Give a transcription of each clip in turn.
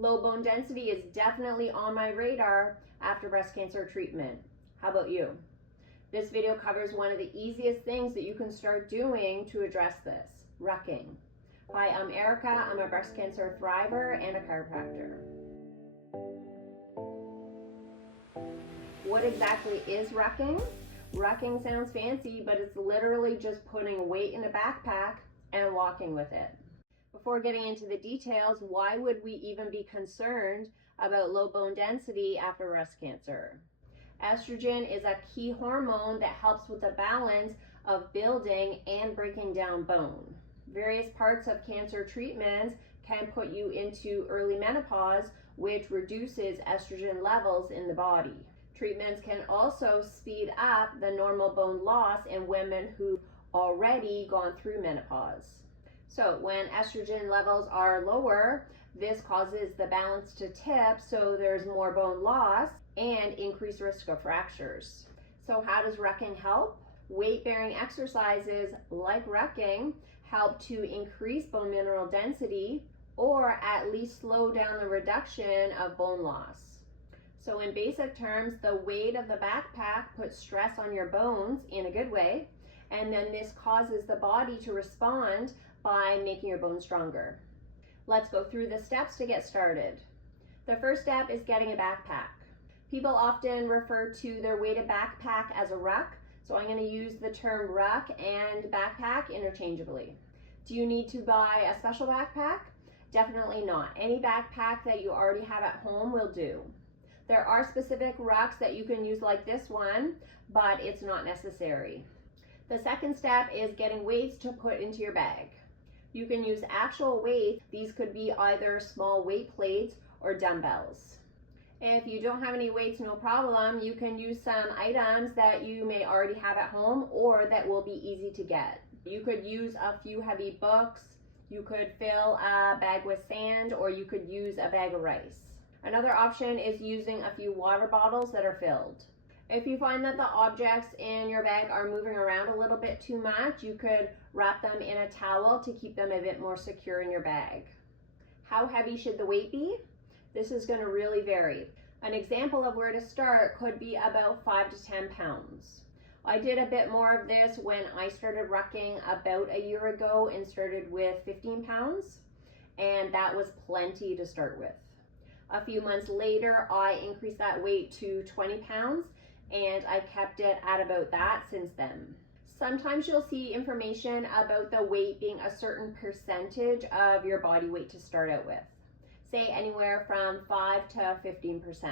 Low bone density is definitely on my radar after breast cancer treatment. How about you? This video covers one of the easiest things that you can start doing to address this, rucking. Hi, I'm Erica. I'm a breast cancer thriver and a chiropractor. What exactly is rucking? Rucking sounds fancy, but it's literally just putting weight in a backpack and walking with it. Before getting into the details, why would we even be concerned about low bone density after breast cancer? Estrogen is a key hormone that helps with the balance of building and breaking down bone. Various parts of cancer treatments can put you into early menopause, which reduces estrogen levels in the body. Treatments can also speed up the normal bone loss in women who've already gone through menopause. So when estrogen levels are lower, this causes the balance to tip, so there's more bone loss and increased risk of fractures. So how does rucking help? Weight-bearing exercises like rucking help to increase bone mineral density or at least slow down the reduction of bone loss. So in basic terms, the weight of the backpack puts stress on your bones in a good way, and then this causes the body to respond by making your bones stronger. Let's go through the steps to get started. The first step is getting a backpack. People often refer to their weighted backpack as a ruck, so I'm going to use the term ruck and backpack interchangeably. Do you need to buy a special backpack? Definitely not. Any backpack that you already have at home will do. There are specific rucks that you can use like this one, but it's not necessary. The second step is getting weights to put into your bag. You can use actual weights. These could be either small weight plates or dumbbells. If you don't have any weights, no problem. You can use some items that you may already have at home or that will be easy to get. You could use a few heavy books. You could fill a bag with sand, or you could use a bag of rice. Another option is using a few water bottles that are filled. If you find that the objects in your bag are moving around a little bit too much, you could wrap them in a towel to keep them a bit more secure in your bag. How heavy should the weight be? This is going to really vary. An example of where to start could be about 5 to 10 pounds. I did a bit more of this when I started rucking about a year ago and started with 15 pounds, and that was plenty to start with. A few months later, I increased that weight to 20 pounds, and I kept it at about that since then. Sometimes you'll see information about the weight being a certain percentage of your body weight to start out with. Say anywhere from 5 to 15%.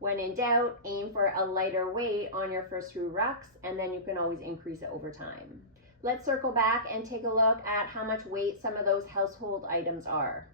When in doubt, aim for a lighter weight on your first few rucks, and then you can always increase it over time. Let's circle back and take a look at how much weight some of those household items are.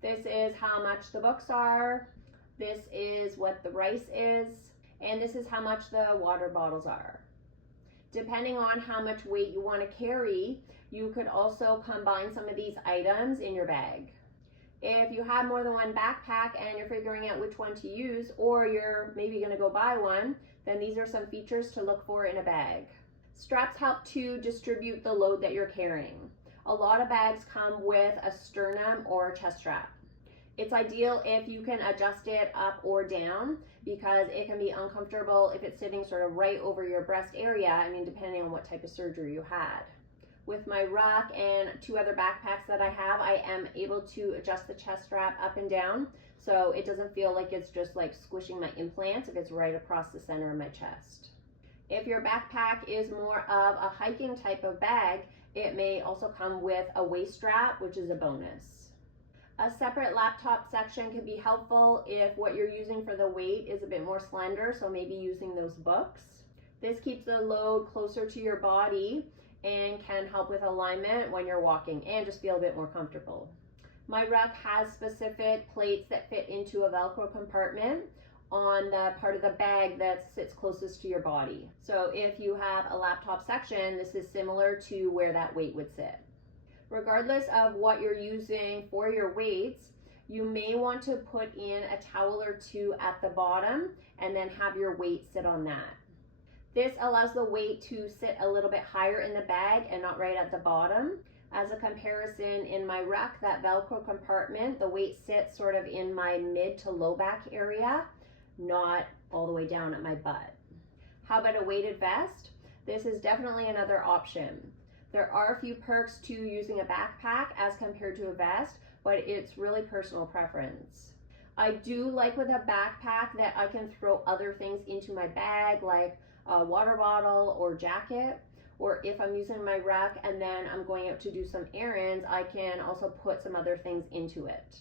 This is how much the books are, this is what the rice is, and this is how much the water bottles are. Depending on how much weight you want to carry, you could also combine some of these items in your bag. If you have more than one backpack and you're figuring out which one to use, or you're maybe going to go buy one, then these are some features to look for in a bag. Straps help to distribute the load that you're carrying. A lot of bags come with a sternum or chest strap. It's ideal if you can adjust it up or down, because it can be uncomfortable if it's sitting sort of right over your breast area, depending on what type of surgery you had. With my ruck and 2 other backpacks that I have, I am able to adjust the chest strap up and down, so it doesn't feel like it's just like squishing my implants if it's right across the center of my chest. If your backpack is more of a hiking type of bag, it may also come with a waist strap, which is a bonus. A separate laptop section can be helpful if what you're using for the weight is a bit more slender, so maybe using those books. This keeps the load closer to your body and can help with alignment when you're walking and just feel a bit more comfortable. My ruck has specific plates that fit into a Velcro compartment on the part of the bag that sits closest to your body. So if you have a laptop section, this is similar to where that weight would sit. Regardless of what you're using for your weights, you may want to put in a towel or 2 at the bottom and then have your weight sit on that. This allows the weight to sit a little bit higher in the bag and not right at the bottom. As a comparison, in my ruck, that Velcro compartment, the weight sits sort of in my mid to low back area, not all the way down at my butt. How about a weighted vest? This is definitely another option. There are a few perks to using a backpack as compared to a vest, but it's really personal preference. I do like with a backpack that I can throw other things into my bag, like a water bottle or jacket, or if I'm using my ruck and then I'm going out to do some errands, I can also put some other things into it.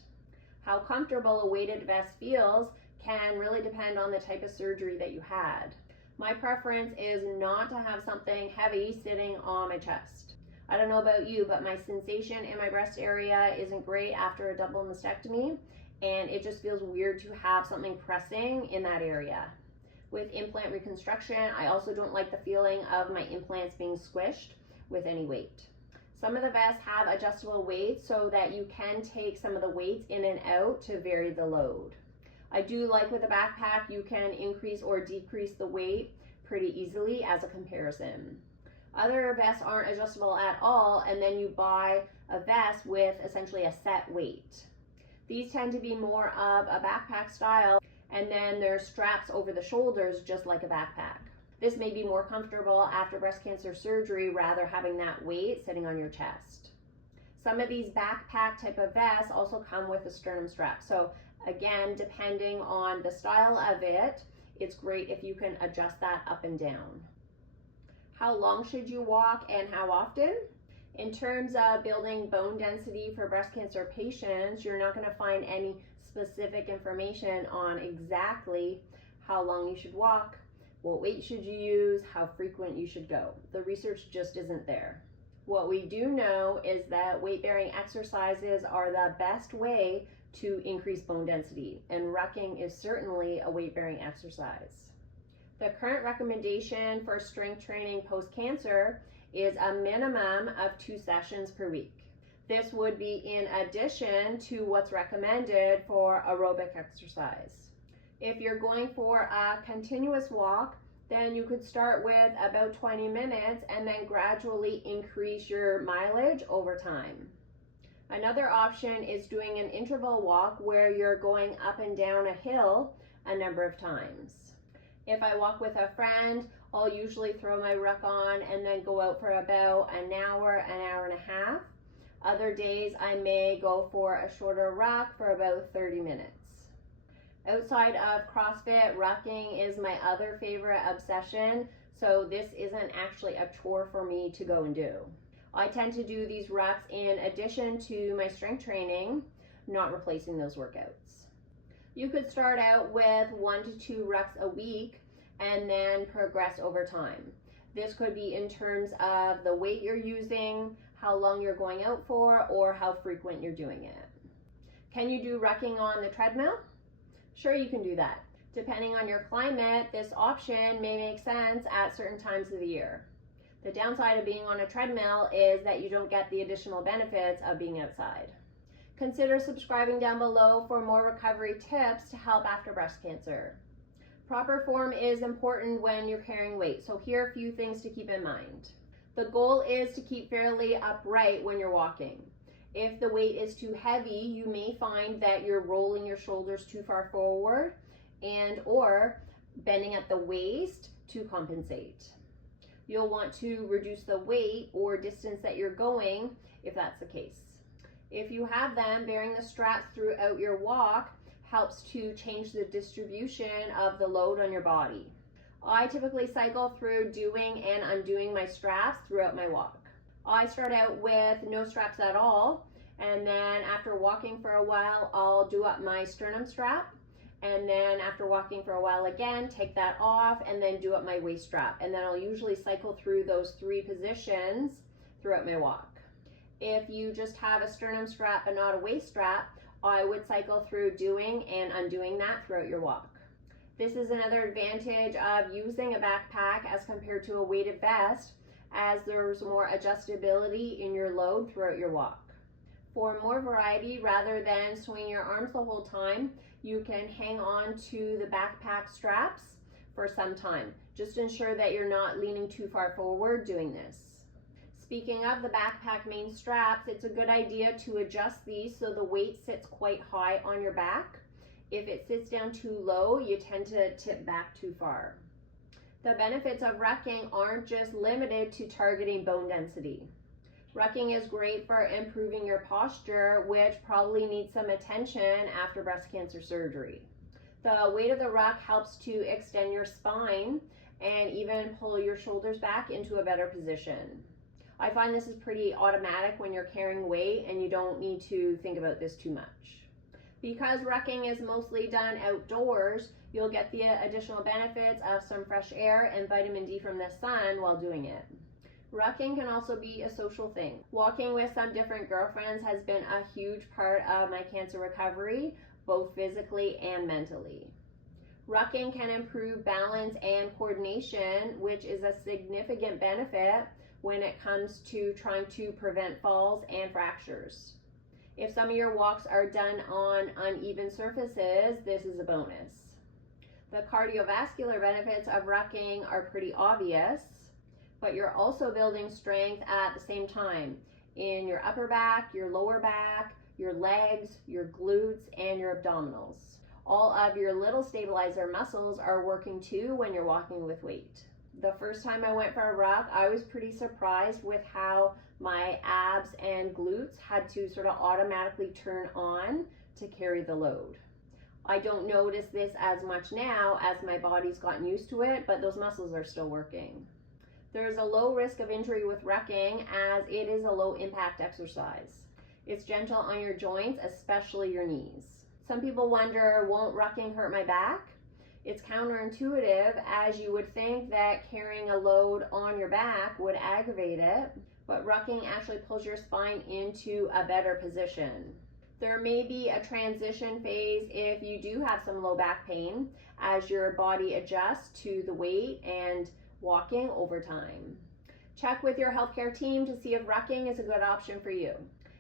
How comfortable a weighted vest feels can really depend on the type of surgery that you had. My preference is not to have something heavy sitting on my chest. I don't know about you, but my sensation in my breast area isn't great after a double mastectomy, and it just feels weird to have something pressing in that area. With implant reconstruction, I also don't like the feeling of my implants being squished with any weight. Some of the vests have adjustable weights so that you can take some of the weights in and out to vary the load. I do like with a backpack, you can increase or decrease the weight pretty easily as a comparison. Other vests aren't adjustable at all, and then you buy a vest with essentially a set weight. These tend to be more of a backpack style, and then there's straps over the shoulders just like a backpack. This may be more comfortable after breast cancer surgery rather having that weight sitting on your chest. Some of these backpack type of vests also come with a sternum strap. So again, depending on the style of it, it's great if you can adjust that up and down. How long should you walk and how often? In terms of building bone density for breast cancer patients, you're not going to find any specific information on exactly how long you should walk, what weight should you use, how frequent you should go. The research just isn't there. What we do know is that weight-bearing exercises are the best way to increase bone density, and rucking is certainly a weight-bearing exercise. The current recommendation for strength training post-cancer is a minimum of 2 sessions per week. This would be in addition to what's recommended for aerobic exercise. If you're going for a continuous walk, then you could start with about 20 minutes and then gradually increase your mileage over time. Another option is doing an interval walk where you're going up and down a hill a number of times. If I walk with a friend, I'll usually throw my ruck on and then go out for about an hour and a half. Other days I may go for a shorter ruck for about 30 minutes. Outside of CrossFit, rucking is my other favorite obsession, so this isn't actually a chore for me to go and do. I tend to do these rucks in addition to my strength training, not replacing those workouts. You could start out with 1 to 2 rucks a week and then progress over time. This could be in terms of the weight you're using, how long you're going out for, or how frequent you're doing it. Can you do rucking on the treadmill? Sure, you can do that. Depending on your climate, this option may make sense at certain times of the year. The downside of being on a treadmill is that you don't get the additional benefits of being outside. Consider subscribing down below for more recovery tips to help after breast cancer. Proper form is important when you're carrying weight, so here are a few things to keep in mind. The goal is to keep fairly upright when you're walking. If the weight is too heavy, you may find that you're rolling your shoulders too far forward and or bending at the waist to compensate. You'll want to reduce the weight or distance that you're going if that's the case. If you have them, bearing the straps throughout your walk helps to change the distribution of the load on your body. I typically cycle through doing and undoing my straps throughout my walk. I start out with no straps at all, and then after walking for a while, I'll do up my sternum strap, and then after walking for a while again, take that off and then do up my waist strap. And then I'll usually cycle through those 3 positions throughout my walk. If you just have a sternum strap but not a waist strap, I would cycle through doing and undoing that throughout your walk. This is another advantage of using a backpack as compared to a weighted vest, as there's more adjustability in your load throughout your walk. For more variety, rather than swinging your arms the whole time, you can hang on to the backpack straps for some time. Just ensure that you're not leaning too far forward doing this. Speaking of the backpack main straps, it's a good idea to adjust these so the weight sits quite high on your back. If it sits down too low, you tend to tip back too far. The benefits of rucking aren't just limited to targeting bone density. Rucking is great for improving your posture, which probably needs some attention after breast cancer surgery. The weight of the ruck helps to extend your spine and even pull your shoulders back into a better position. I find this is pretty automatic when you're carrying weight and you don't need to think about this too much. Because rucking is mostly done outdoors, you'll get the additional benefits of some fresh air and vitamin D from the sun while doing it. Rucking can also be a social thing. Walking with some different girlfriends has been a huge part of my cancer recovery, both physically and mentally. Rucking can improve balance and coordination, which is a significant benefit when it comes to trying to prevent falls and fractures. If some of your walks are done on uneven surfaces, this is a bonus. The cardiovascular benefits of rucking are pretty obvious, but you're also building strength at the same time in your upper back, your lower back, your legs, your glutes, and your abdominals. All of your little stabilizer muscles are working too when you're walking with weight. The first time I went for a ruck, I was pretty surprised with how my abs and glutes had to sort of automatically turn on to carry the load. I don't notice this as much now as my body's gotten used to it, but those muscles are still working. There's a low risk of injury with rucking as it is a low impact exercise. It's gentle on your joints, especially your knees. Some people wonder, won't rucking hurt my back? It's counterintuitive, as you would think that carrying a load on your back would aggravate it, but rucking actually pulls your spine into a better position. There may be a transition phase if you do have some low back pain as your body adjusts to the weight and walking over time. Check with your healthcare team to see if rucking is a good option for you.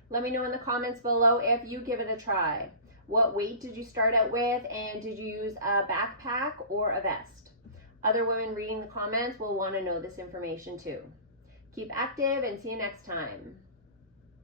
Let me know in the comments below if you give it a try. What weight did you start out with, and did you use a backpack or a vest? Other women reading the comments will want to know this information too. Keep active and see you next time.